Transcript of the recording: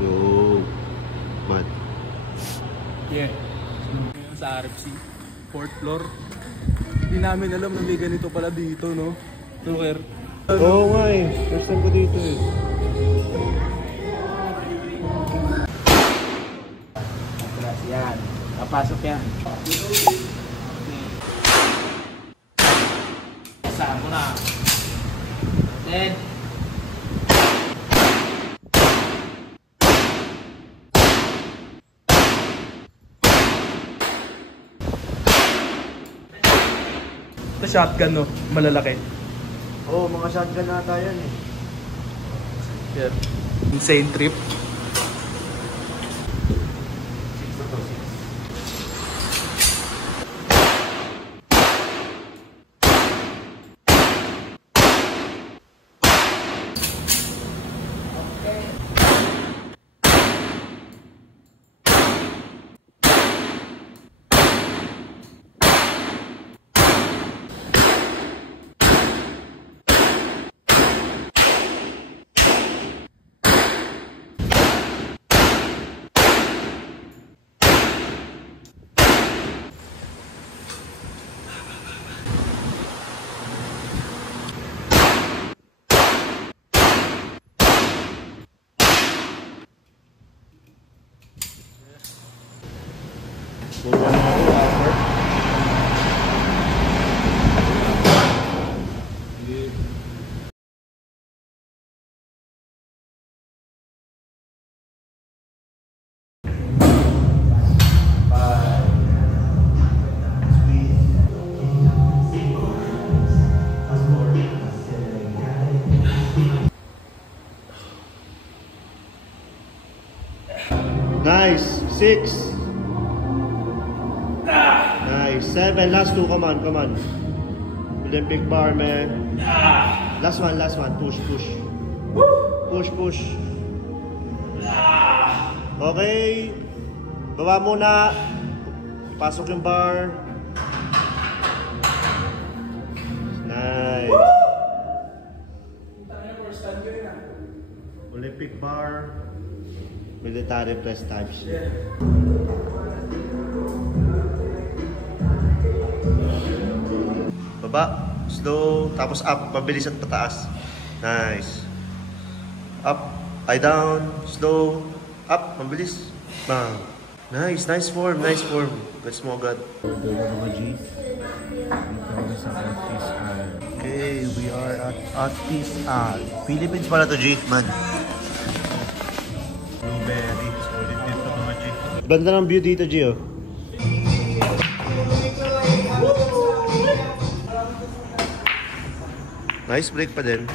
Yo. Mad. Yeah. Sa RFC. 4th floor. Hindi namin alam na may ganito pala dito, no? Tuker. Oo nga eh. First time ko dito eh. Yan. Papasok yan. Saan mo na? Then. Ito shotgun, no? Malalaki. Oo, mga shotgun nata yan eh. Yeah. Insane trip. Nice. 6. Nice. 7. Last 2. Come on, come on. Olympic bar, man. Last one, last one. Push, push. Push, push. Okay. Baba muna. Pasok yung bar. Nice. Olympic bar. Military press types. Baba, slow, tapos up, mabilis at pataas. Nice. Up, eye down, slow, up, mabilis. Bang. Nice, nice form, nice form. Gets mo agad. Okay, we are at Artis Philippines pala to, G, man. Blueberry, solid din to mga G. Banda ng view dito, G, oh. Nice break pa din.